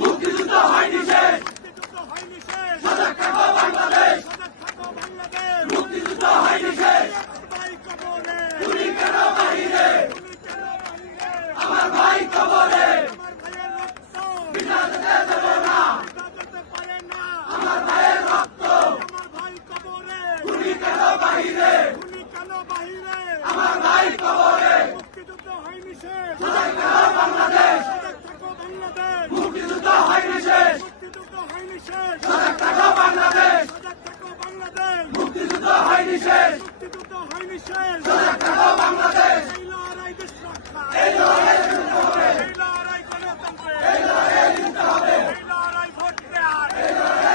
মুক্তিযুদ্ধ হয়নি শেষ, সজাগ থাকো বাংলাদেশ, মুক্তিযুদ্ধ হয়নি শেষ। তুমি কেন বাহিরে, আমার ভাই কবরে, বিনা যেতে দেব না, আমার ভাইয়ের রক্ত। তুমি কেন বাহিরে, আমার ভাই কবরে, সজাগ থাকো বাংলাদেশ, মুক্তিযুদ্ধ হয়নি শেষ, সজাগ থাকো বাংলাদেশ, মুক্তিযুদ্ধ হয়নি শেষ, সজাগ থাকো বাংলাদেশ।